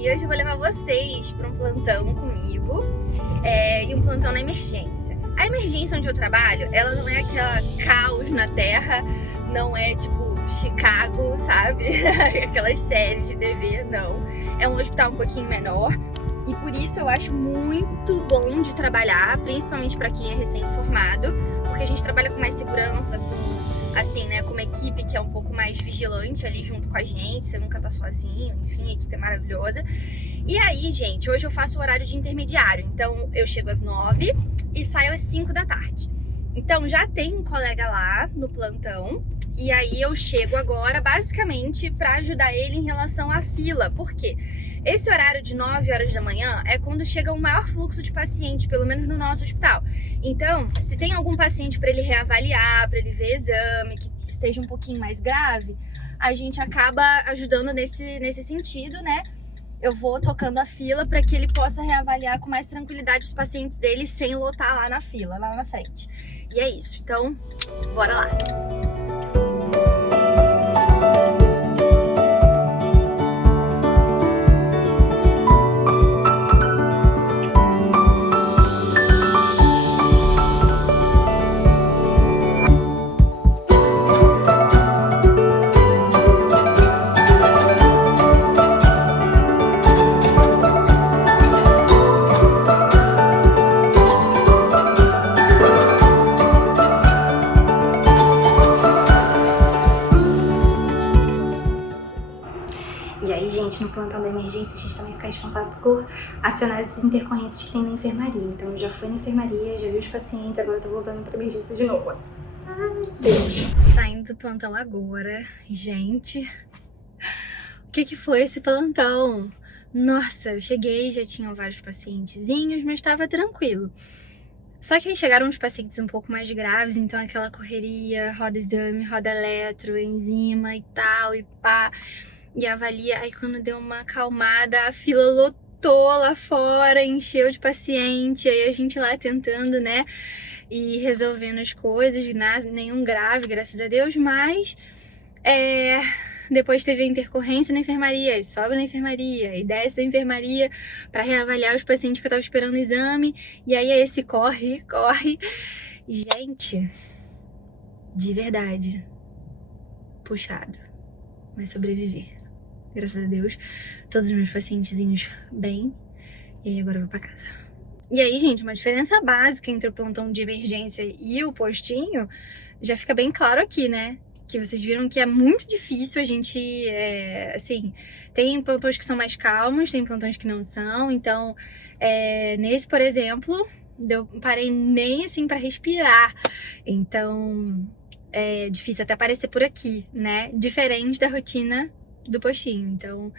e hoje eu vou levar vocês para um plantão comigo e um plantão na emergência. A emergência onde eu trabalho, ela não é aquela caos na terra, não é tipo Chicago, sabe? Aquelas séries de TV, não. É um hospital um pouquinho menor e por isso eu acho muito bom de trabalhar, principalmente para quem é recém-formado, porque a gente trabalha com mais segurança, com uma equipe que é um pouco mais vigilante ali junto com a gente, você nunca tá sozinho, enfim, a equipe é maravilhosa. E aí, gente, hoje eu faço o horário de intermediário, então eu chego às 9 e saio às 5 da tarde. Então já tem um colega lá no plantão, e aí eu chego agora basicamente para ajudar ele em relação à fila. Por quê? Esse horário de 9 horas da manhã é quando chega o maior fluxo de pacientes, pelo menos no nosso hospital. Então, se tem algum paciente para ele reavaliar, para ele ver exame, que esteja um pouquinho mais grave, a gente acaba ajudando nesse sentido, né? Eu vou tocando a fila para que ele possa reavaliar com mais tranquilidade os pacientes dele sem lotar lá na fila, lá na frente. E é isso. Então, bora lá! E aí, gente, no plantão da emergência, a gente também fica responsável por acionar essas intercorrências que tem na enfermaria. Então, eu já fui na enfermaria, já vi os pacientes, agora eu tô voltando pra emergência de novo. Ai, Deus. Saindo do plantão agora, gente. O que foi esse plantão? Nossa, eu cheguei, já tinham vários pacientezinhos, mas tava tranquilo. Só que aí chegaram uns pacientes um pouco mais graves, então aquela correria, roda exame, roda eletro, enzima e tal, e pá... E avalia, aí quando deu uma acalmada, a fila lotou lá fora, encheu de paciente, aí a gente lá tentando, né, e resolvendo as coisas, nenhum grave, graças a Deus, mas depois teve a intercorrência na enfermaria, e sobe na enfermaria, e desce da enfermaria para reavaliar os pacientes que eu tava esperando o exame, e aí é esse corre, gente, de verdade, puxado, mas sobreviver. Graças a Deus, todos os meus pacientezinhos bem. E aí agora eu vou pra casa. E aí, gente, uma diferença básica entre o plantão de emergência e o postinho já fica bem claro aqui, né? Que vocês viram que é muito difícil a gente, tem plantões que são mais calmos, tem plantões que não são. Então, nesse, por exemplo, eu parei nem assim pra respirar. Então, é difícil até aparecer por aqui, né? Diferente da rotina do postinho, então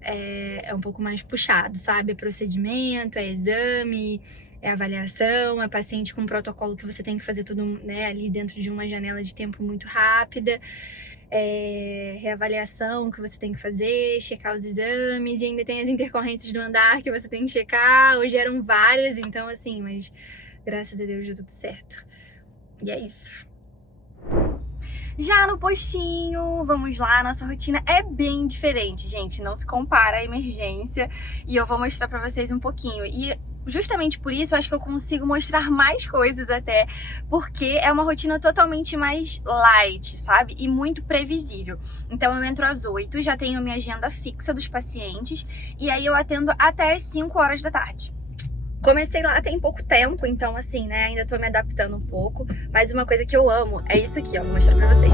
é um pouco mais puxado, sabe? É procedimento, é exame, é avaliação, é paciente com protocolo que você tem que fazer tudo, né, ali dentro de uma janela de tempo muito rápida, reavaliação que você tem que fazer, checar os exames, e ainda tem as intercorrências do andar que você tem que checar. Hoje eram várias, então assim, mas graças a Deus deu tudo certo. E é isso. Já no postinho, vamos lá, nossa rotina é bem diferente, gente, não se compara à emergência, e eu vou mostrar pra vocês um pouquinho. E justamente por isso eu acho que eu consigo mostrar mais coisas até, porque é uma rotina totalmente mais light, sabe? E muito previsível. Então eu entro às 8, já tenho minha agenda fixa dos pacientes, e aí eu atendo até às 5 horas da tarde. Comecei lá tem pouco tempo, então assim, né, ainda tô me adaptando um pouco, mas uma coisa que eu amo é isso aqui, ó, vou mostrar pra vocês.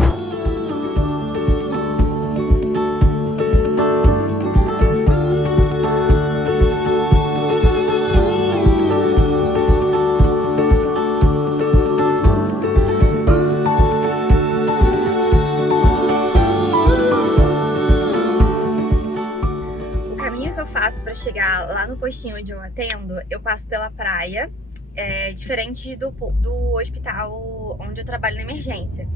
Para chegar lá no postinho onde eu atendo, eu passo pela praia, diferente do hospital onde eu trabalho na emergência.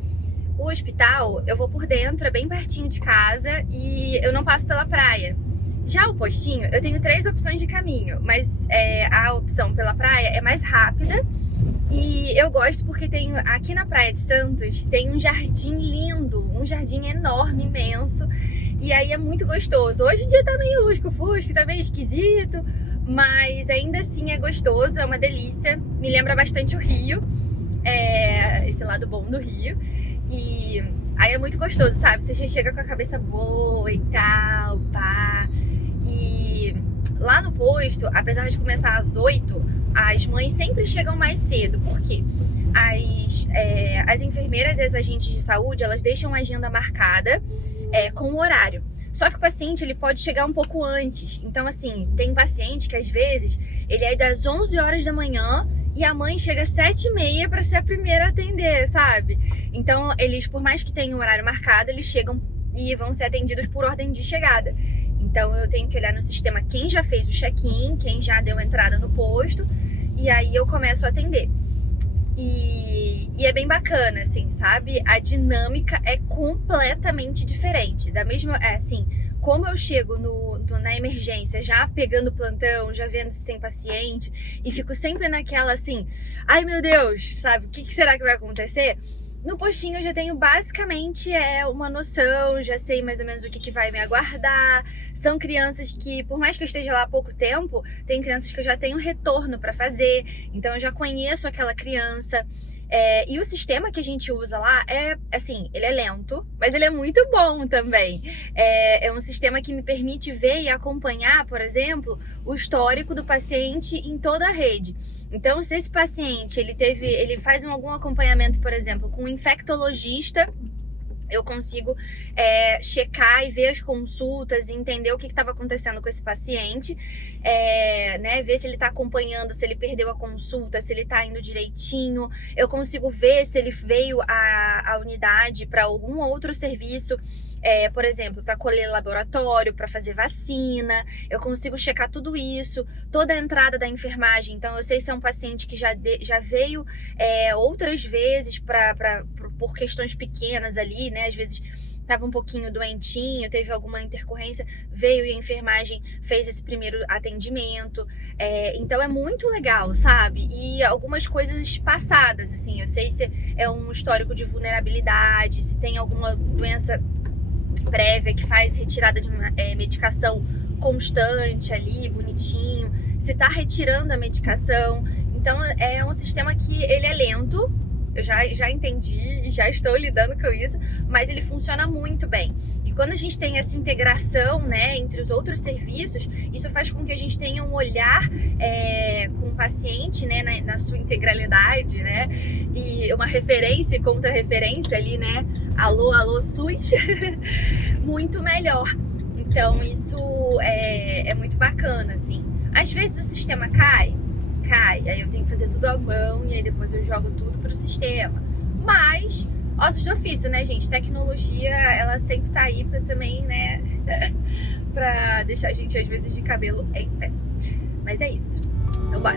O hospital, eu vou por dentro, é bem pertinho de casa e eu não passo pela praia. Já o postinho, eu tenho 3 opções de caminho, mas a opção pela praia é mais rápida. E eu gosto porque tem aqui na Praia de Santos tem um jardim lindo, um jardim enorme, imenso. E aí é muito gostoso. Hoje o dia tá meio lusco-fusco, tá meio esquisito, mas ainda assim é gostoso, é uma delícia. Me lembra bastante o Rio, esse lado bom do Rio. E aí é muito gostoso, sabe? Você já chega com a cabeça boa e tal, pá. E lá no posto, apesar de começar às 8, as mães sempre chegam mais cedo. Por quê? As enfermeiras e as agentes de saúde, elas deixam a agenda marcada com o horário. Só que o paciente, ele pode chegar um pouco antes. Então, assim, tem paciente que às vezes ele é das 11 horas da manhã e a mãe chega às 7h30 para ser a primeira a atender, sabe? Então, eles, por mais que tenham horário marcado, eles chegam e vão ser atendidos por ordem de chegada. Então, eu tenho que olhar no sistema quem já fez o check-in, quem já deu entrada no posto, e aí eu começo a atender. E é bem bacana, assim, sabe? A dinâmica é completamente diferente. Da mesma, assim, como eu chego na emergência, já pegando plantão, já vendo se tem paciente, e fico sempre naquela assim, ai meu Deus, sabe? O que será que vai acontecer? No postinho eu já tenho basicamente uma noção, já sei mais ou menos o que vai me aguardar. São crianças que, por mais que eu esteja lá há pouco tempo, tem crianças que eu já tenho retorno para fazer, então eu já conheço aquela criança. E o sistema que a gente usa lá assim, ele é lento, mas ele é muito bom também. É um sistema que me permite ver e acompanhar, por exemplo, o histórico do paciente em toda a rede. Então, se esse paciente ele faz algum acompanhamento, por exemplo, com um infectologista, eu consigo checar e ver as consultas e entender o que estava acontecendo com esse paciente, né? Ver se ele está acompanhando, se ele perdeu a consulta, se ele está indo direitinho. Eu consigo ver se ele veio à unidade para algum outro serviço, por exemplo, para colher laboratório, para fazer vacina. Eu consigo checar tudo isso, toda a entrada da enfermagem. Então, eu sei se é um paciente que já veio outras vezes por questões pequenas ali, né? Às vezes estava um pouquinho doentinho, teve alguma intercorrência, veio e a enfermagem fez esse primeiro atendimento. Então é muito legal, sabe? E algumas coisas passadas, assim, eu sei se é um histórico de vulnerabilidade, se tem alguma doença prévia que faz retirada de uma medicação constante ali, bonitinho, se tá retirando a medicação. Então é um sistema que ele é lento, eu já entendi e já estou lidando com isso, mas ele funciona muito bem. E quando a gente tem essa integração, né, entre os outros serviços, isso faz com que a gente tenha um olhar com o paciente, né, na sua integralidade, né, e uma referência e contra-referência ali, né, alô SUS, muito melhor. Então isso é muito bacana, assim. Às vezes o sistema cai, aí eu tenho que fazer tudo à mão e aí depois eu jogo tudo pro sistema. Mas, ossos do ofício, né, gente? Tecnologia, ela sempre tá aí pra também, né, pra deixar a gente às vezes de cabelo em pé. Mas é isso. Então bora!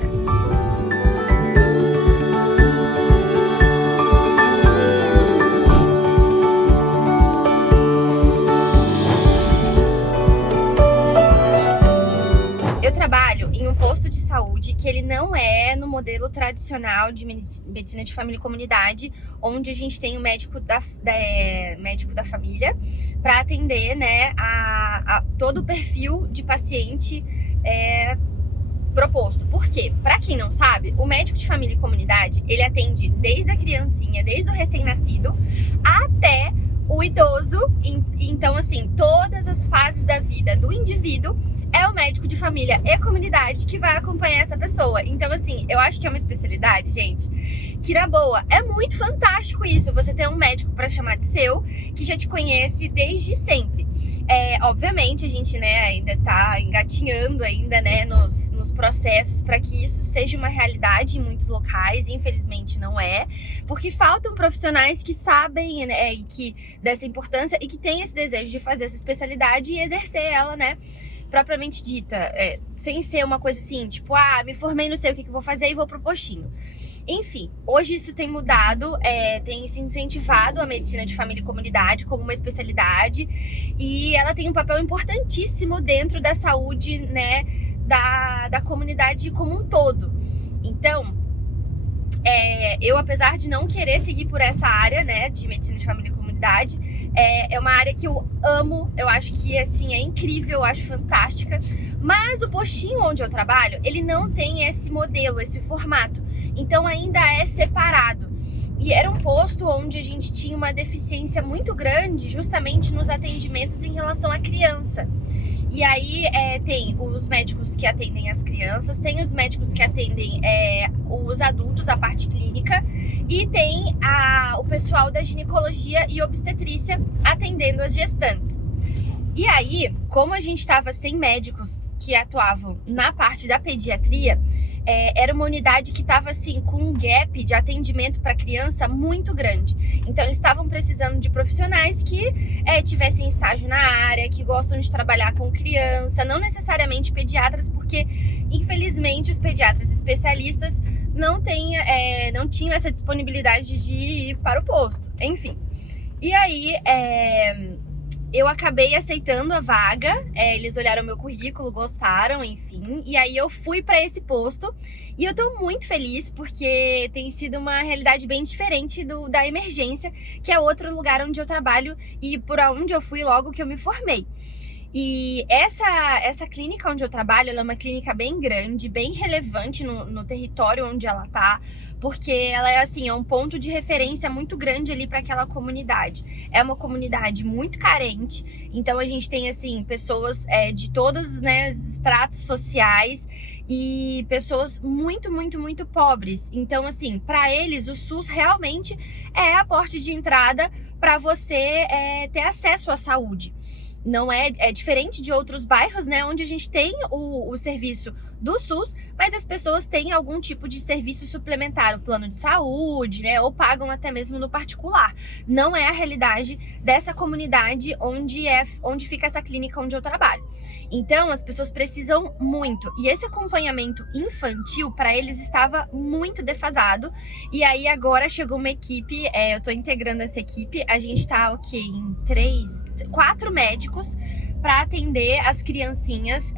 Eu trabalho em um posto de saúde que ele não é no modelo tradicional de medicina de família e comunidade, onde a gente tem o médico da família para atender, né, a todo o perfil de paciente proposto. Por quê? Para quem não sabe, o médico de família e comunidade, ele atende desde a criancinha, desde o recém-nascido até o idoso. Então, assim, todas as fases da vida do indivíduo é o médico de família e comunidade que vai acompanhar essa pessoa. Então, assim, eu acho que é uma especialidade, gente, que na boa, é muito fantástico isso, você ter um médico para chamar de seu, que já te conhece desde sempre. Obviamente, a gente, né, ainda tá engatinhando ainda, né, nos processos para que isso seja uma realidade em muitos locais, e infelizmente não é, porque faltam profissionais que sabem, né, dessa importância e que têm esse desejo de fazer essa especialidade e exercer ela, né, propriamente dita, sem ser uma coisa assim, tipo, me formei, não sei o que vou fazer e vou pro postinho. Enfim, hoje isso tem mudado, tem se incentivado a medicina de família e comunidade como uma especialidade, e ela tem um papel importantíssimo dentro da saúde, né, da comunidade como um todo. Então, eu, apesar de não querer seguir por essa área, né, de medicina de família e comunidade, É uma área que eu amo, eu acho que assim, é incrível, eu acho fantástica. Mas o postinho onde eu trabalho, ele não tem esse modelo, esse formato. Então ainda é separado. E era um posto onde a gente tinha uma deficiência muito grande justamente nos atendimentos em relação à criança. E aí tem os médicos que atendem as crianças, tem os médicos que atendem os adultos, a parte clínica, e tem o pessoal da ginecologia e obstetrícia atendendo as gestantes. E aí, como a gente estava sem médicos que atuavam na parte da pediatria, era uma unidade que estava assim com um gap de atendimento para criança muito grande. Então eles estavam precisando de profissionais que tivessem estágio na área, que gostam de trabalhar com criança, não necessariamente pediatras, porque infelizmente os pediatras especialistas não tinham essa disponibilidade de ir para o posto. Enfim. E aí eu acabei aceitando a vaga, eles olharam meu currículo, gostaram, enfim, e aí eu fui para esse posto e eu tô muito feliz porque tem sido uma realidade bem diferente da emergência, que é outro lugar onde eu trabalho e por onde eu fui logo que eu me formei. E essa clínica onde eu trabalho, ela é uma clínica bem grande, bem relevante no território onde ela tá, porque ela é um ponto de referência muito grande ali para aquela comunidade. É uma comunidade muito carente, então a gente tem assim pessoas de todos, né, os estratos sociais e pessoas muito, muito, muito pobres. Então assim, para eles o SUS realmente é a porta de entrada para você ter acesso à saúde. Não é diferente de outros bairros, né, onde a gente tem o serviço do SUS, mas as pessoas têm algum tipo de serviço suplementar, o plano de saúde, né, ou pagam até mesmo no particular. Não é a realidade dessa comunidade onde fica essa clínica onde eu trabalho. Então, as pessoas precisam muito. E esse acompanhamento infantil, para eles, estava muito defasado. E aí, agora chegou uma equipe, eu tô integrando essa equipe, a gente tá, em 4 médicos para atender as criancinhas,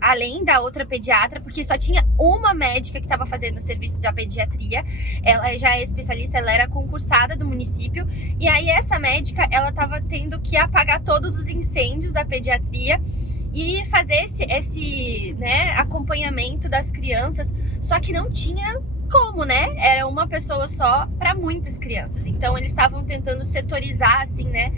além da outra pediatra, porque só tinha uma médica que estava fazendo o serviço da pediatria. Ela já é especialista, ela era concursada do município, e aí essa médica, ela estava tendo que apagar todos os incêndios da pediatria e fazer esse acompanhamento das crianças, só que não tinha como, né? Era uma pessoa só para muitas crianças. Então eles estavam tentando setorizar, assim, né,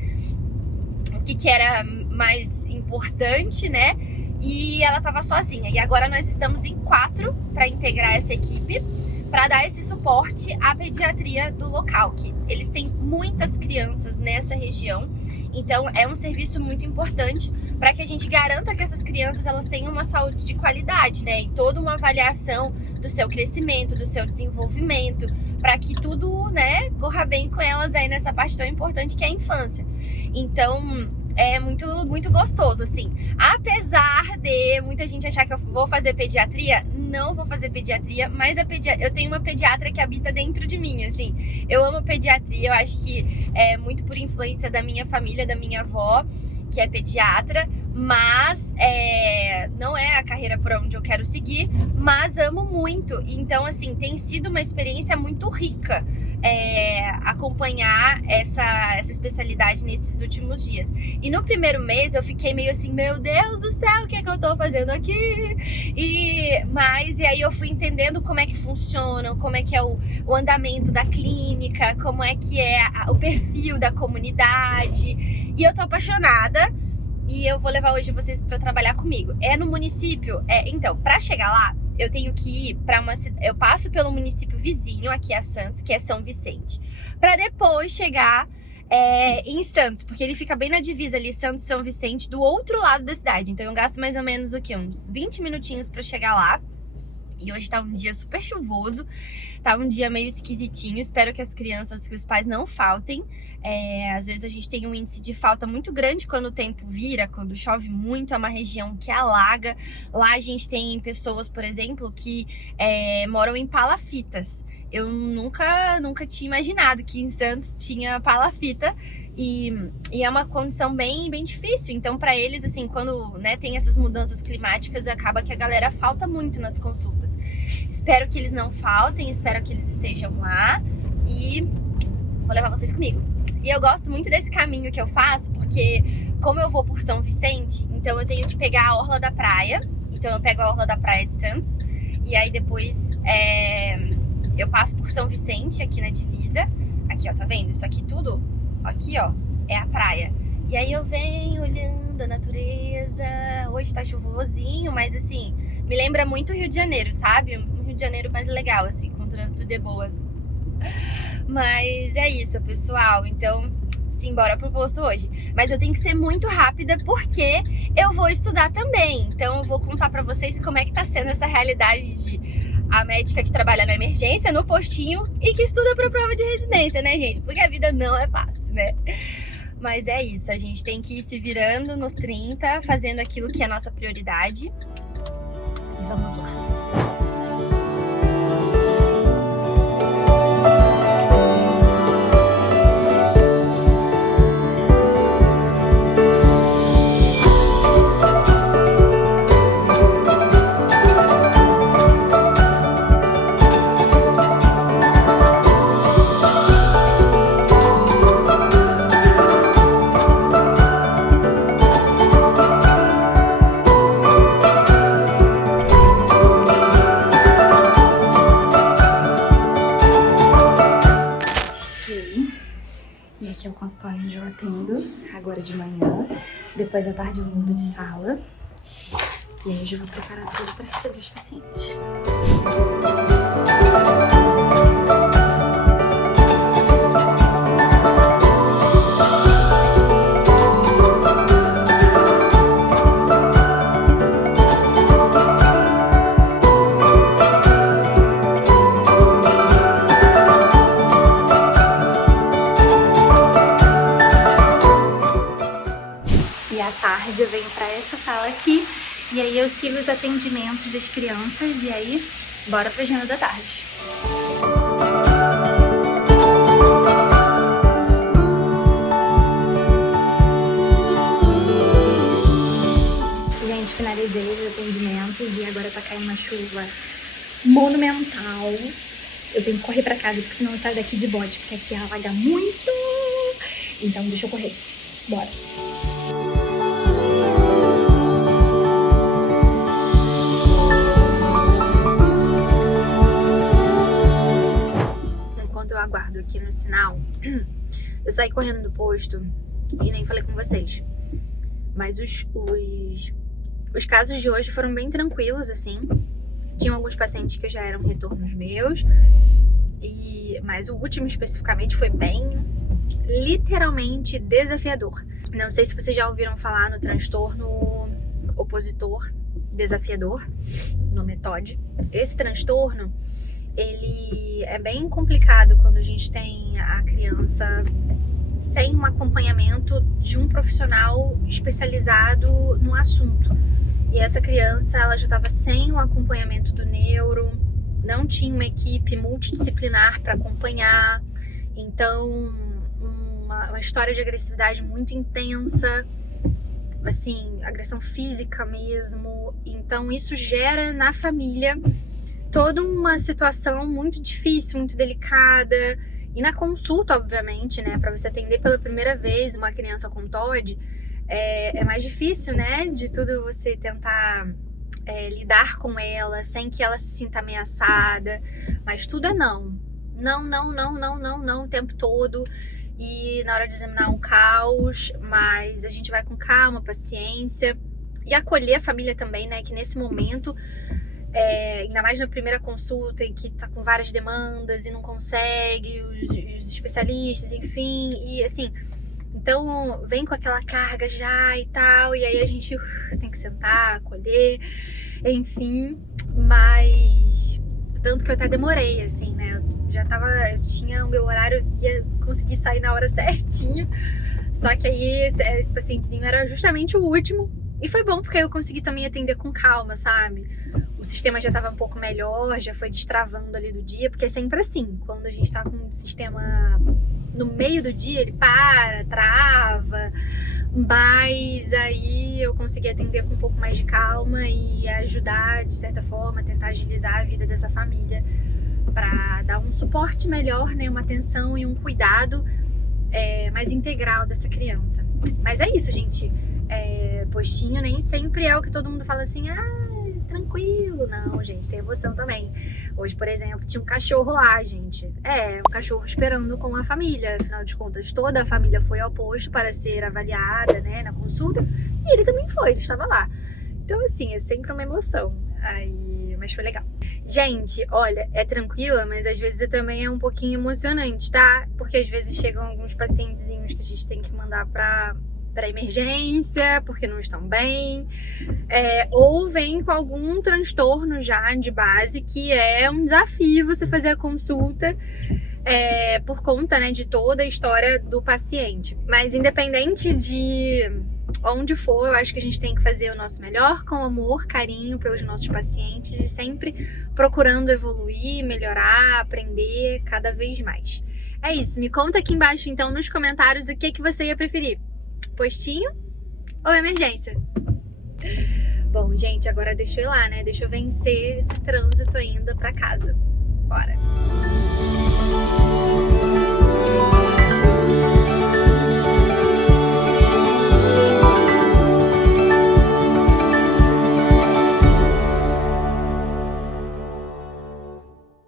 o que era mais importante, né? E ela estava sozinha. E agora nós estamos em 4 para integrar essa equipe, para dar esse suporte à pediatria do local, que eles têm muitas crianças nessa região. Então é um serviço muito importante para que a gente garanta que essas crianças elas tenham uma saúde de qualidade, né? E toda uma avaliação do seu crescimento, do seu desenvolvimento, para que tudo, né, corra bem com elas aí nessa parte tão importante que é a infância. Então é muito, muito gostoso, assim. Apesar de muita gente achar que eu vou fazer pediatria, não vou fazer pediatria, mas eu tenho uma pediatra que habita dentro de mim, assim. Eu amo pediatria, eu acho que é muito por influência da minha família, da minha avó, que é pediatra, mas não é a carreira por onde eu quero seguir, mas amo muito. Então, assim, tem sido uma experiência muito rica acompanhar essa especialidade nesses últimos dias. E no primeiro mês eu fiquei meio assim, meu Deus do céu, o que é que eu tô fazendo aqui? E aí eu fui entendendo como é que funciona, como é que é o andamento da clínica, como é que é o perfil da comunidade. E eu tô apaixonada. E eu vou levar hoje vocês para trabalhar comigo. É no município. Então, para chegar lá, eu tenho que ir para eu passo pelo município vizinho, aqui a Santos, que é São Vicente, para depois chegar em Santos, porque ele fica bem na divisa ali, Santos e São Vicente, do outro lado da cidade. Então eu gasto mais ou menos uns 20 minutinhos para chegar lá. E hoje tá um dia super chuvoso, tá um dia meio esquisitinho. Espero que que os pais não faltem. Às vezes a gente tem um índice de falta muito grande quando o tempo vira, quando chove muito, é uma região que alaga. Lá a gente tem pessoas, por exemplo, que moram em palafitas. Eu nunca tinha imaginado que em Santos tinha palafita. E é uma condição bem, bem difícil. Então, para eles, assim, quando tem essas mudanças climáticas, acaba que a galera falta muito nas consultas. Espero que eles não faltem, espero que eles estejam lá e vou levar vocês comigo. E eu gosto muito desse caminho que eu faço, porque como eu vou por São Vicente, então eu tenho que pegar a orla da praia. Então eu pego a orla da praia de Santos, e aí depois eu passo por São Vicente, aqui na divisa. Aqui, ó, tá vendo? Isso aqui tudo, aqui, ó, é a praia. E aí eu venho olhando a natureza. Hoje tá chuvosinho, mas assim, me lembra muito o Rio de Janeiro, sabe? Um Rio de Janeiro mais legal, assim, com trânsito de boas. Mas é isso, pessoal. Então, simbora pro posto hoje. Mas eu tenho que ser muito rápida porque eu vou estudar também. Então eu vou contar pra vocês como é que tá sendo essa realidade de a médica que trabalha na emergência, no postinho e que estuda pra prova de residência, né, gente? Porque a vida não é fácil, né? Mas é isso, a gente tem que ir se virando nos 30, fazendo aquilo que é a nossa prioridade. E vamos lá. E aqui é o consultório onde eu atendo, agora de manhã. Depois à tarde eu mudo de sala. E aí eu já vou preparar tudo para receber os pacientes. Eu venho para essa sala aqui e aí eu sigo os atendimentos das crianças e aí bora pra agenda da tarde. Gente, finalizei os atendimentos e agora tá caindo uma chuva monumental. Eu tenho que correr pra casa porque senão eu saio daqui de bode, porque aqui alaga muito. Então deixa eu correr. Bora. Eu aguardo aqui no sinal, eu saí correndo do posto e nem falei com vocês, mas os casos de hoje foram bem tranquilos, assim. Tinham alguns pacientes que já eram retornos meus, mas o último especificamente foi bem, literalmente desafiador. Não sei se vocês já ouviram falar no transtorno opositor desafiador, no METOD. Esse transtorno, ele é bem complicado quando a gente tem a criança sem um acompanhamento de um profissional especializado no assunto. E essa criança, ela já estava sem o acompanhamento do neuro, não tinha uma equipe multidisciplinar para acompanhar, então uma história de agressividade muito intensa, assim, agressão física mesmo. Então isso gera na família toda uma situação muito difícil, muito delicada. E na consulta, obviamente, né, para você atender pela primeira vez uma criança com TOD, é mais difícil, né, de tudo você tentar lidar com ela sem que ela se sinta ameaçada. Mas tudo é não. Não, o tempo todo. E na hora de examinar um caos, mas a gente vai com calma, paciência. E acolher a família também, né, que nesse momento, ainda mais na primeira consulta, em que tá com várias demandas e não consegue, os especialistas, enfim, e assim, então vem com aquela carga já e tal, e aí a gente tem que sentar, acolher, enfim, mas tanto que eu até demorei, assim, né, eu tinha o meu horário, ia conseguir sair na hora certinho, só que aí esse pacientezinho era justamente o último, e foi bom porque eu consegui também atender com calma, sabe? O sistema já estava um pouco melhor, já foi destravando ali do dia, porque é sempre assim, quando a gente tá com o sistema no meio do dia, ele trava, mas aí eu consegui atender com um pouco mais de calma e ajudar, de certa forma, tentar agilizar a vida dessa família para dar um suporte melhor, né, uma atenção e um cuidado mais integral dessa criança. Mas é isso, gente. Postinho nem sempre é o que todo mundo fala assim, tranquilo. Não, gente, tem emoção também. Hoje, por exemplo, tinha um cachorro lá, gente. Um cachorro esperando com a família. Afinal de contas, toda a família foi ao posto para ser avaliada, né, na consulta. E ele também foi, ele estava lá. Então, assim, é sempre uma emoção. Mas foi legal. Gente, olha, é tranquila, mas às vezes também é um pouquinho emocionante, tá? Porque às vezes chegam alguns pacientezinhos que a gente tem que mandar pra emergência, porque não estão bem, ou vem com algum transtorno já de base, que é um desafio você fazer a consulta por conta, né, de toda a história do paciente. Mas independente de onde for, eu acho que a gente tem que fazer o nosso melhor, com amor, carinho pelos nossos pacientes e sempre procurando evoluir, melhorar, aprender cada vez mais. É isso, me conta aqui embaixo então nos comentários o que você ia preferir, postinho ou emergência? Bom, gente, agora deixa eu ir lá, né? Deixa eu vencer esse trânsito ainda pra casa. Bora!